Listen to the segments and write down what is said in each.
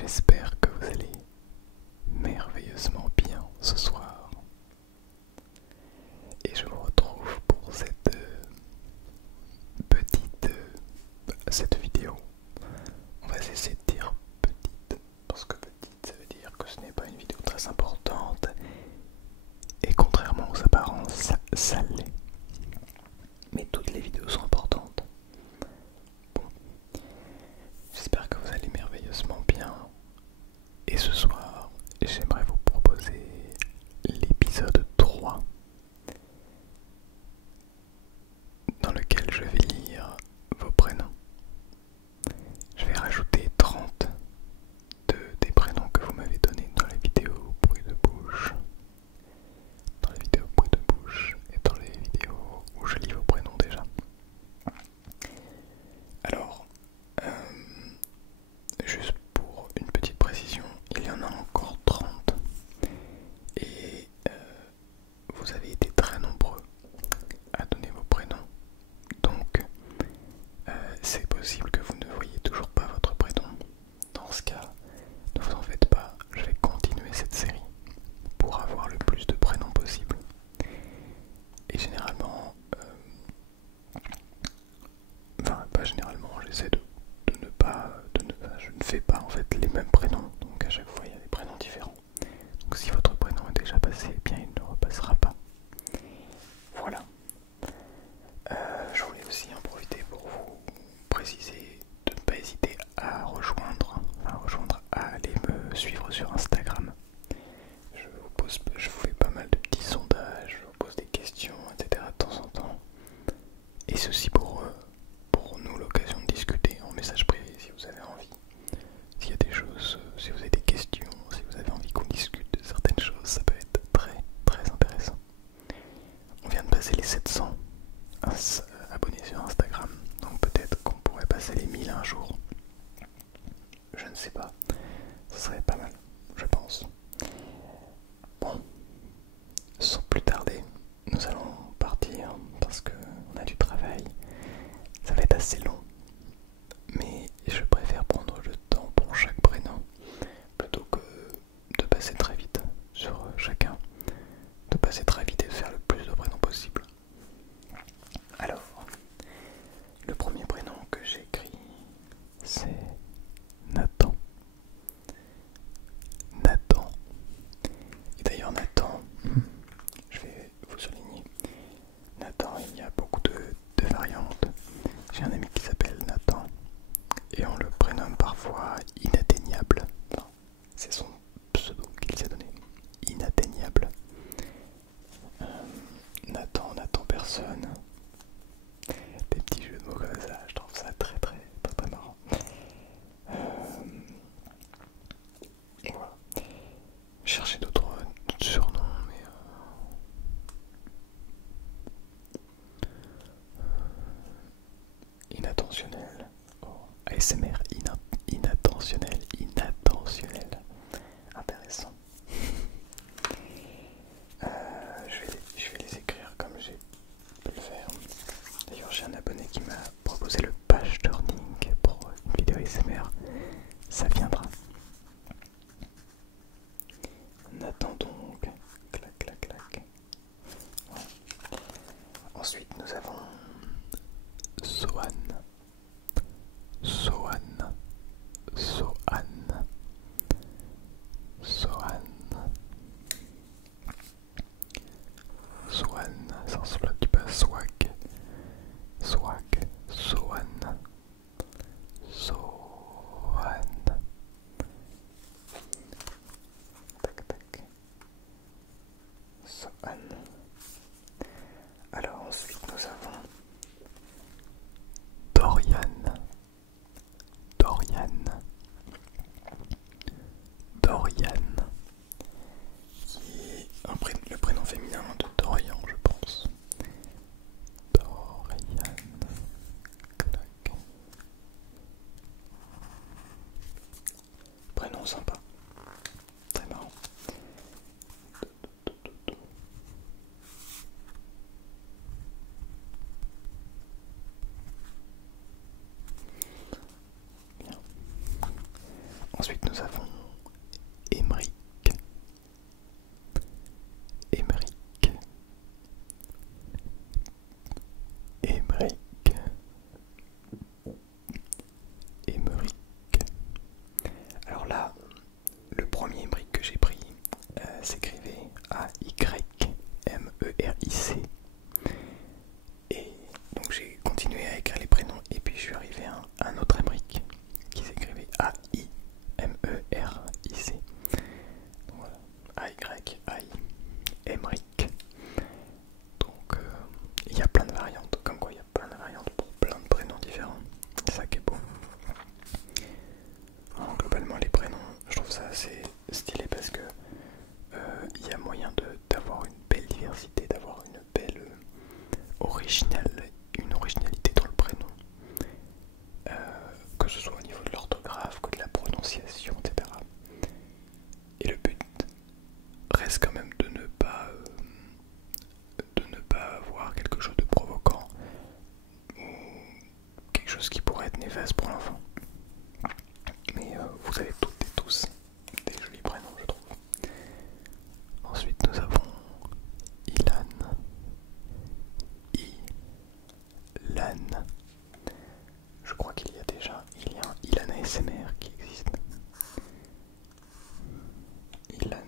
J'espère que vous allez merveilleusement bien ce soir. Et je vous retrouve pour cette cette vidéo. On va essayer de dire petite, parce que petite ça veut dire que ce n'est pas une vidéo très importante. Et contrairement aux apparences, ça l'est. Mais toutes les vidéos sont importantes. Bon. J'espère que vous allez merveilleusement bien. Et ce soir, j'aimerais vous proposer l'épisode 3 dans lequel je vais lire vos prénoms. Je vais rajouter 30 des prénoms que vous m'avez donnés dans les vidéos bruit de bouche. Dans les vidéos bruit de bouche et dans les vidéos où je lis vos prénoms déjà. Alors, juste pour une petite précision, il y en a encore 30 et vous avez été très nombreux à donner vos prénoms, donc c'est possible que vous ne voyez toujours pas votre prénom. Dans ce cas, ne vous en faites pas, je vais continuer cette série pour avoir le plus de prénoms possible. Et généralement, enfin pas généralement, j'essaie de ne pas, je ne fais pas en fait les mêmes prénoms, donc à chaque fois il y a des prénoms différents. Donc si votre prénom est déjà passé, eh bien il ne repassera pas. Voilà. Je voulais aussi en profiter pour vous préciser de ne pas hésiter à à aller me suivre sur Instagram. Je vous fais pas mal de petits sondages, je vous pose des questions, etc. de temps en temps. Et ceci pour nous l'occasion de discuter en message privé si vous avez envie. S'il y a des choses, si vous avez des questions, si vous avez envie qu'on discute de certaines choses, ça peut être très très intéressant. On vient de passer les 700 abonnés sur Instagram, donc peut-être qu'on pourrait passer les 1000 un jour. Je ne sais pas, ce serait pas mal, je pense. Bon, sans plus tarder, nous allons partir parce qu'on a du travail. Ça va être assez long, mais je préfère prendre le temps pour chaque prénom plutôt que de passer très vite sur chacun. De passer très vite et de faire le plus de prénoms possible. Alors, le premier prénom que j'ai écrit, c'est Nathan. Nathan. Et d'ailleurs Nathan, je vais vous souligner, Nathan, il y a beaucoup de variantes. J'ai un ami qui s'appelle Nathan et on le prénomme parfois Inatteignable. Enfin, c'est son pseudo qu'il s'est donné. Inatteignable. Nathan personne. Des petits jeux de mots comme ça, je trouve ça très marrant. Voilà. Chercher d'autres surnoms, mais inattentionnel. Oh, ASMR inattentionnel. Intéressant. Je vais les écrire comme j'ai pu le faire. D'ailleurs, j'ai un abonné qui m'a proposé le page turning pour une vidéo ASMR. Ça viendra. On attend donc. Clac, clac, clac. Voilà. Ensuite, nous avons Sohan. Sohan. Sohan. Sohan. Swan, ça ressemble un petit peu à Swag. Swag. Sohan. Sohan. Tac tac. Sohan. Alors ensuite nous avons Dorian. Dorian. Dorian. Qui est le prénom féminin de Dorian, je pense. Dorian. Clac. Prénom sympa. Très marrant. Bien. Ensuite nous avons Émeric, Émeric, Émeric, Émeric. Alors là, le premier Émeric que j'ai pris s'écrivait A-Y-M-E-R-I-C. Et donc j'ai continué à écrire les prénoms et puis je suis arrivé à un autre Émeric qui s'écrivait A-I-M-E-R-I-C. Donc voilà, A-Y-I, Émeric. Donc il y a plein de variantes, comme quoi il y a plein de variantes pour plein de prénoms différents. C'est ça qui est beau. Alors, globalement les prénoms, je trouve ça assez stylé parce que il y a moyen d'avoir une belle diversité, d'avoir une belle une originalité dans le prénom, que ce soit au niveau de l'orthographe, que de la prononciation, etc. Et le but reste quand même de ne pas avoir quelque chose de provoquant ou quelque chose qui pourrait être néfaste pour l'enfant. Mais vous avez toutes et tous des jolis prénoms, je trouve. Ensuite nous avons Ilan, Ilan. Je crois qu'il y a un Ilan ASMR qui existe. Ilan,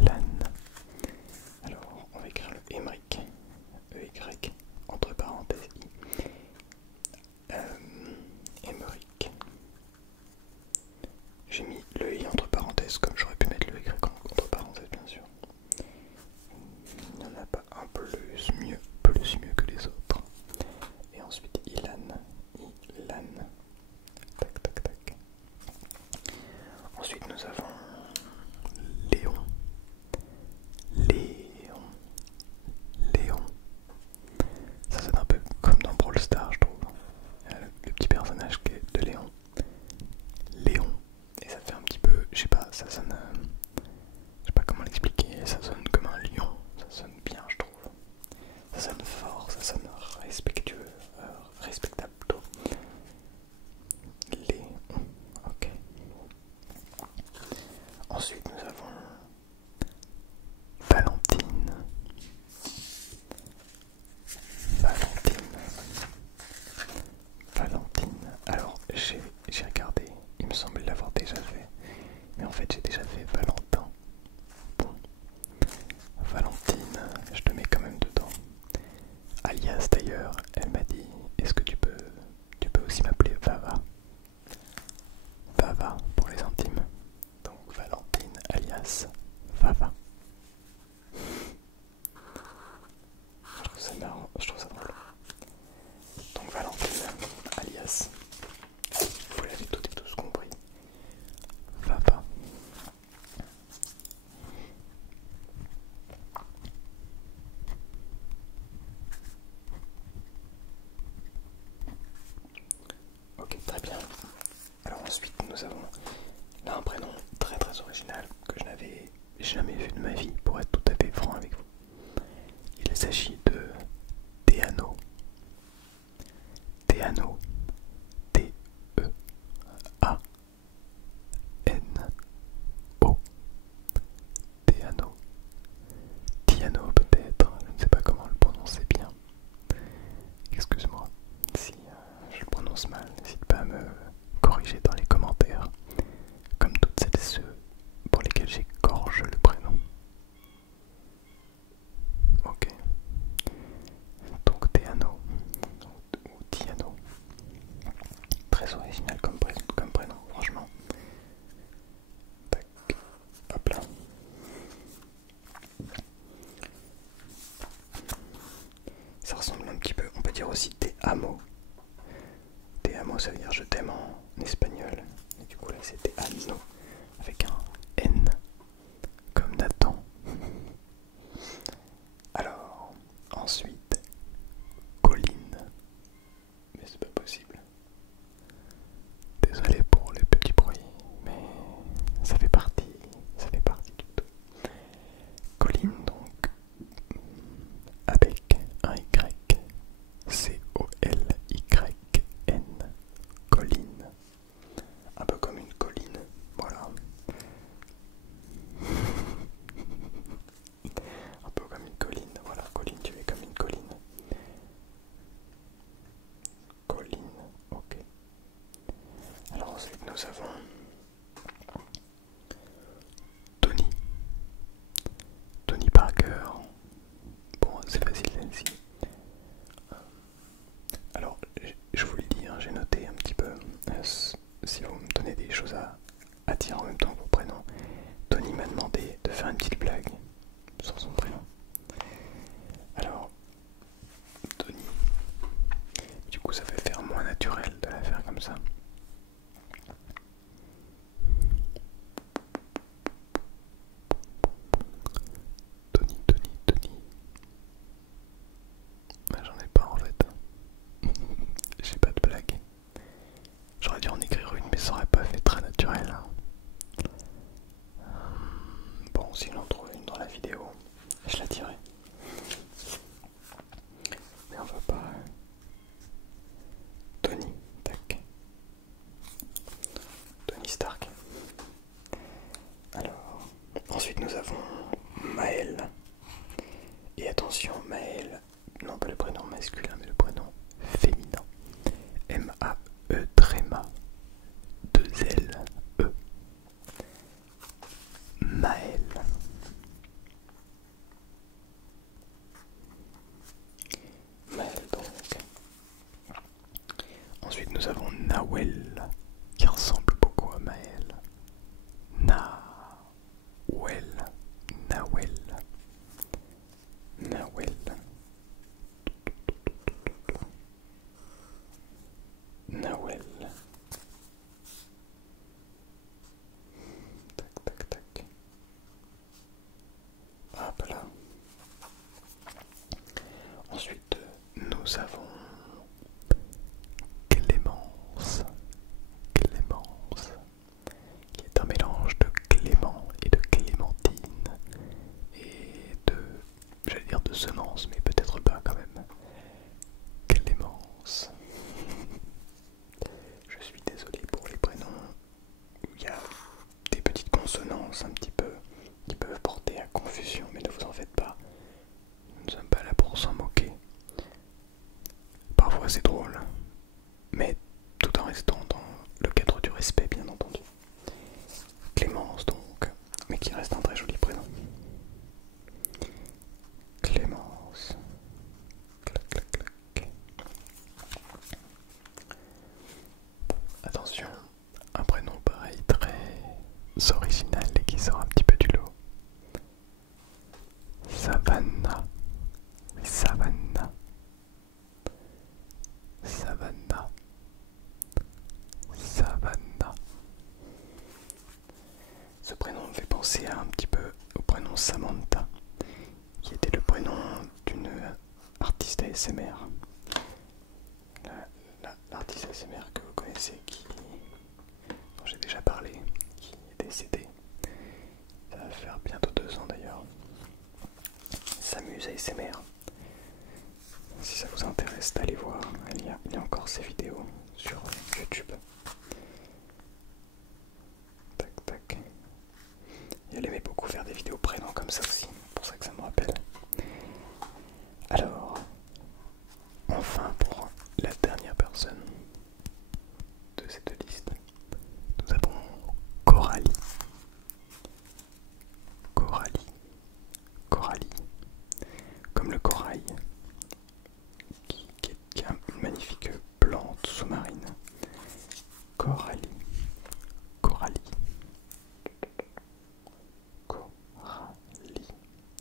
Ilan. Alors on va écrire le Émeric, E-Y, entre parenthèses I. Émeric. J'ai mis le I entre parenthèses comme j'aurais pu mettre le Y entre parenthèses bien sûr. Il n'y en a pas un plus mieux que les autres. Et ensuite Ilan, Ilan. Tac tac tac. Ensuite nous avons Léon, Léon, Léon. Ça sonne un peu comme dans Brawl Stars je trouve. Le petit personnage de Léon. Léon. Et ça fait un petit peu, je sais pas, ça sonne, je sais pas comment l'expliquer, ça sonne comme un lion, ça sonne bien je trouve. Ça sonne fort, ça sonne respectueux, respectable plutôt. Léon, ok. Ensuite nous avons Valentine. Valentine. Valentine. Alors j'ai regardé, il me semble l'avoir déjà fait. Mais en fait j'ai déjà fait Valentin. Bon. Valentine, je te mets quand même dedans. Alias d'ailleurs, elle m'a dit, est-ce que tu peux aussi m'appeler Vava. Vava pour les intimes. Donc Valentine alias Vava. Je trouve ça marrant, je trouve ça drôle. Donc Valentine alias, vous l'avez toutes et tous compris, Vava. Ok, très bien. Alors ensuite nous avons là un prénom très très original que je n'avais jamais vu de ma vie, pour être tout à fait franc avec vous. Il s'agit de Théano. Théano. T-E-A-N-O. Théano. Tiano peut-être, je ne sais pas comment le prononcer bien. Excuse-moi si je le prononce mal, n'hésite pas à me corriger dans les commentaires, comme toutes celles et ceux pour lesquels j'écorche le prénom. Ok. Donc Théano ou Tiano. Très original comme prénom, franchement. Tac. Hop là. Ça ressemble un petit peu, on peut dire aussi Te amo. Te amo ça veut dire je t'aime en espagnol. Et du coup là c'était Ano avec un N comme Nathan. Alors, ensuite, Colline. Mais c'est pas possible. Désolé pour les petits bruits, mais ça fait partie du tout. Colline donc, avec un Y, C-O-L-Y-N, Colline. Un peu comme une nous avons Tony. Tony Parker. Bon, c'est facile celle-ci. Alors, je vous le dis, hein, j'ai noté un petit peu. Si vous me donnez des choses à dire en même temps que vos prénoms. Tony m'a demandé de faire une petite blague sur son prénom. Alors, Tony. Du coup, ça fait faire moins naturel de la faire comme ça. Tony. Bah, j'en ai pas en fait. J'ai pas de blague. J'aurais dû en écrire une, mais ça aurait pas fait très naturel. Bon, si j'en trouve une dans la vidéo, je la dirai. Mais on va pas. Tony, tac. Tony Stark. Alors, ensuite nous avons Maël. Et attention, Maël, non pas le prénom masculin, mais le prénom féminin. M-A-E tréma 2-L-E. Maël. Maël donc. Ensuite nous avons Nawel, qui ressemble beaucoup à Maël. Nawel. Tac. Hop là. Ensuite, nous avons Clémence, qui est un mélange de Clément et de Clémentine, et j'allais dire de semences, mais peut-être pas quand même. Clémence. Je suis désolé pour les prénoms où il y a des petites consonances un petit peu qui peuvent porter à confusion, mais ne vous en faites pas. Nous ne sommes pas là pour s'en moquer. Parfois c'est drôle, mais tout en restant dans le cadre du respect, bien entendu. Clémence donc, mais qui reste un très joli prénom. Clémence. Clac. Attention, un prénom pareil très original et qui sort un petit peu du lot. Savannah. Ce prénom me fait penser un petit peu au prénom Samantha, qui était le prénom d'une artiste ASMR. L'artiste ASMR que vous connaissez, dont j'ai déjà parlé, qui est décédée. Ça va faire bientôt 2 ans d'ailleurs. S'amuse ASMR. Si ça vous intéresse d'aller voir, il y a encore ses vidéos sur YouTube. Tac. Et elle aimait beaucoup faire des vidéos prénoms comme ça aussi, c'est pour ça que ça me rappelle. Alors, enfin pour la dernière personne de cette liste, nous avons Coralie. Comme le corail, qui est une magnifique plante sous-marine. Coralie.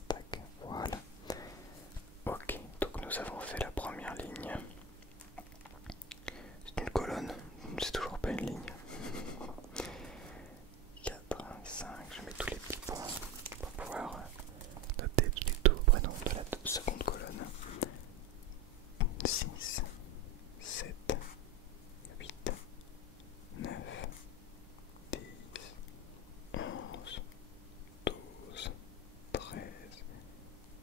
Tac, voilà. Ok, donc nous avons fait la première ligne. C'est une colonne, c'est toujours pas une ligne. 4, 5, je mets tous les petits points pour pouvoir noter tous les deux prénoms de la seconde colonne. 6, 7, 8, 9, 10, 11, 12, 13,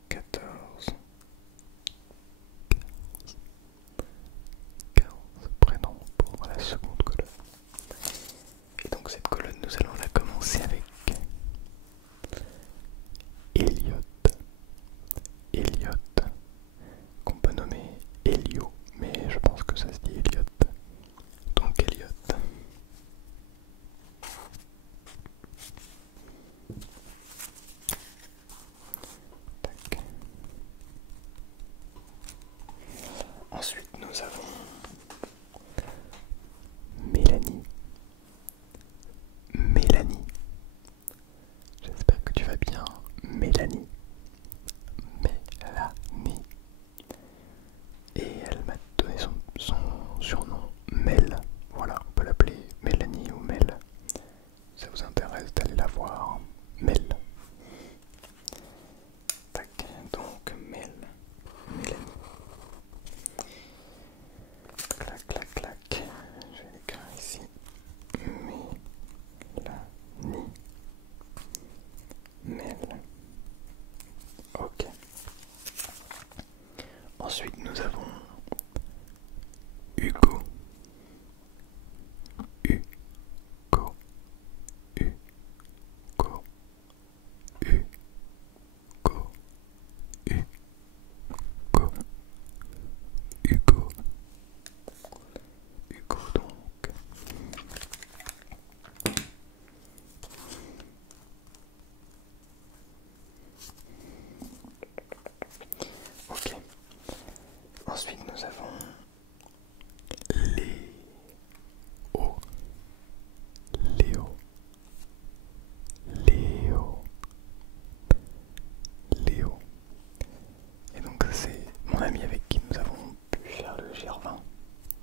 14, 15 prénoms pour la seconde colonne. Et donc cette colonne, nous allons la commencer avec Elliot, qu'on peut nommer Elio, mais je pense que ça se dit Elliot. Donc Elliot.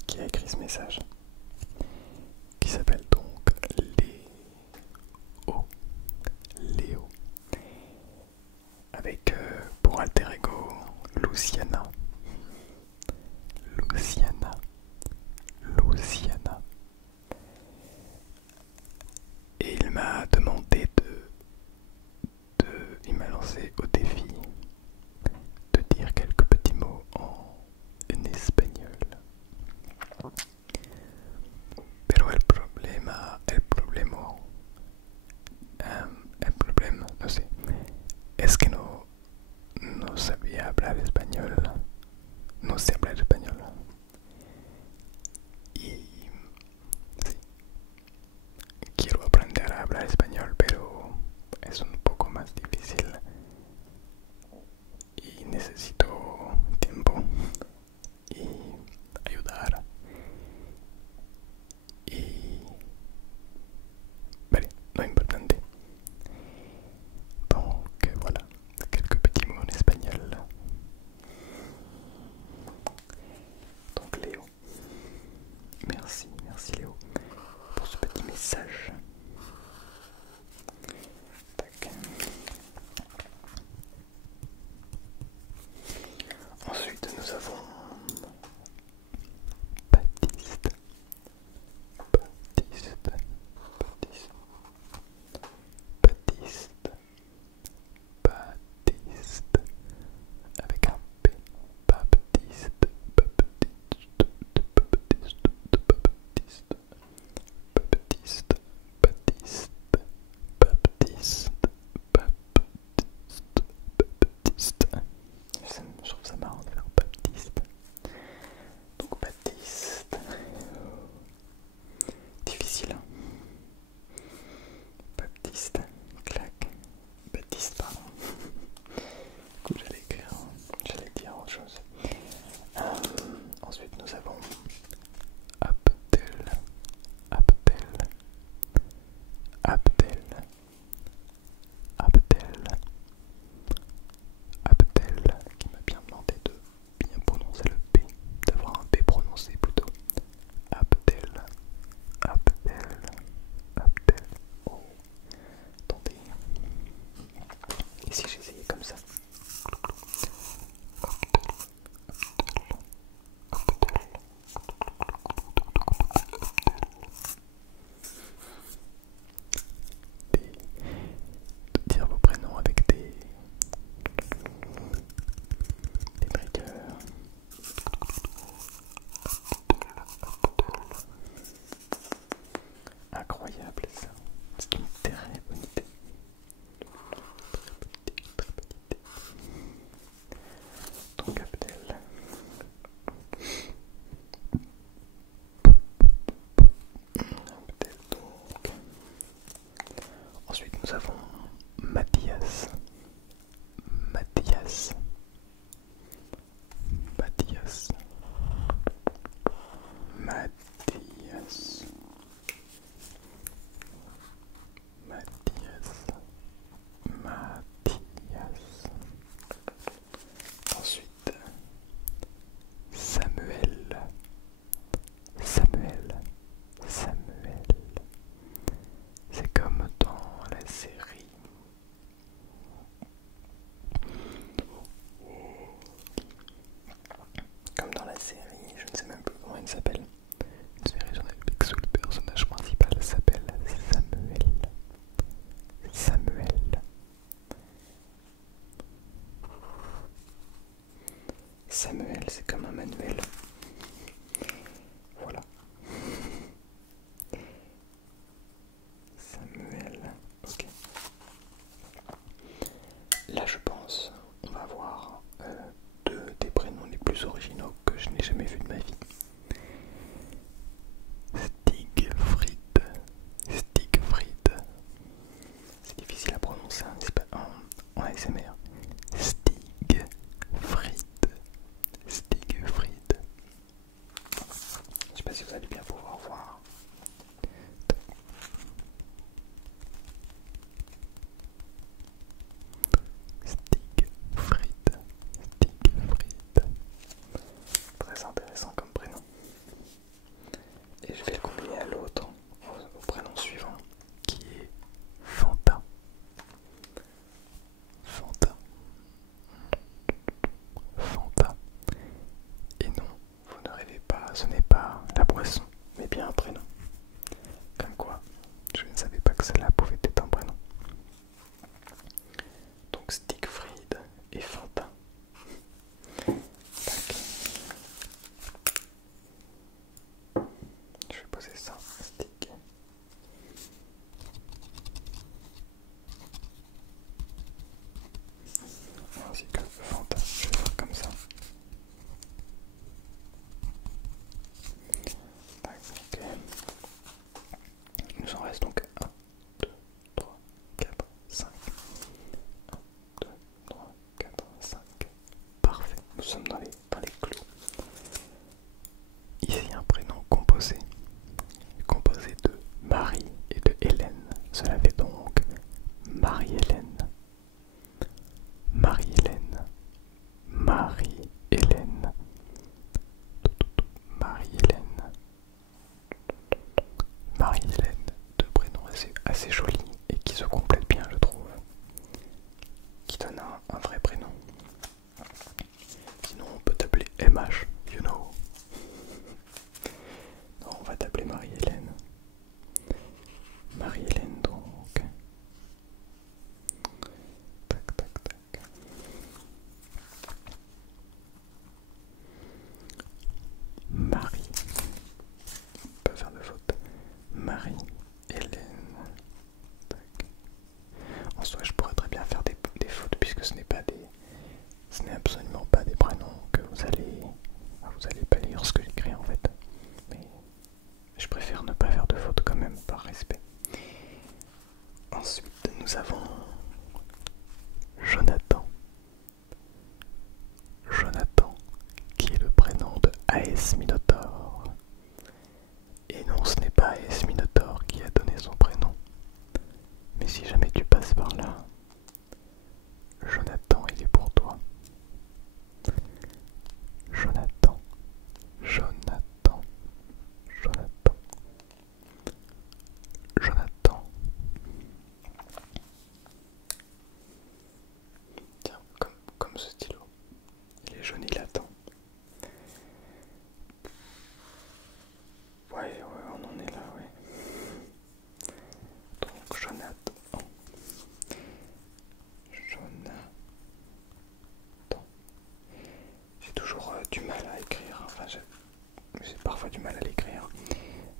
qui a écrit ce message, qui s'appelle donc Léo, avec pour alter ego Luciana. Et il m'a demandé il m'a lancé au défi de dire quelques petits mots en espagnol. Pero el problema, no sé, es que no sabía hablar español, no sé hablar español. Y sí, quiero aprender a hablar español, pero es un poco más difícil y necesito tiempo y ayudar. Y vale, no importante. Donc voilà, quelques petits mots en espagnol. Donc Léo, merci Léo pour ce petit message. Tac. Ensuite nous avons Baptiste avec un P. Baptiste. Je trouve ça marrant de faire Baptiste. Donc Baptiste. Difficile, hein. Baptiste. Clac. Baptiste, pardon. Du coup j'allais dire autre chose. Ensuite nous avons Abdel qui m'a bien demandé de bien prononcer le P, d'avoir un P prononcé plutôt. Abdel. Oh, attendez. Et si j'essayais comme ça? De dire vos prénoms avec des briteurs. Incroyable ça, c'est une très bonne idée. Très bonne idée. Donc Abdel. Donc. Ensuite nous avons Mathias. Ensuite Samuel. C'est comme dans la série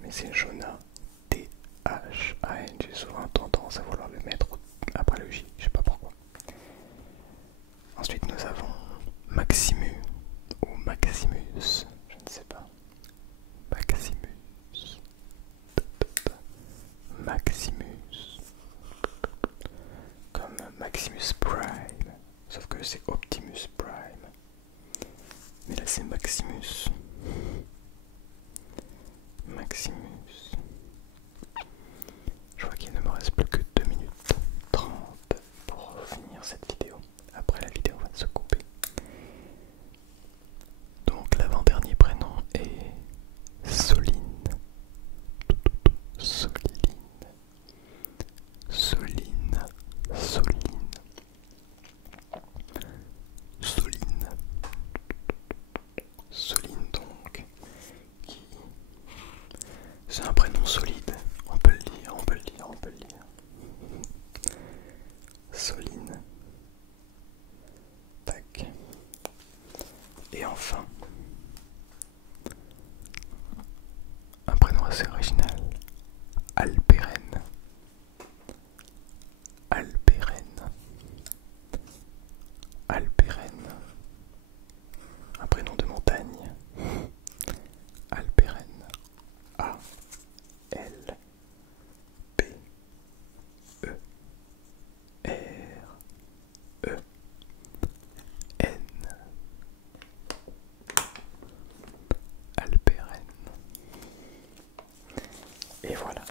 mais c'est Jonah, T-H-A-N. J'ai souvent tendance à vouloir le mettre après le J, je sais pas pourquoi. Ensuite nous avons Maximus ou Maximus, je ne sais pas. Maximus. Maximus. Comme Maximus Prime, sauf que c'est Optimus Prime. Mais là c'est Maximus. Maximus. Je vois qu'il ne me reste plus que 2 minutes 30 pour finir cette vidéo. Après la vidéo va se couper. Donc l'avant-dernier prénom est Soline. Soline. Soline. Soline. Soline. Soline donc. C'est un prénom solide. On peut le dire, on peut le dire, on peut le dire. Soline. Tac. Et enfin, un prénom assez original. Alperen. Alperen. Alperen. Un prénom de montagne. Alperen. A L P E R E N. Alperen. Et voilà,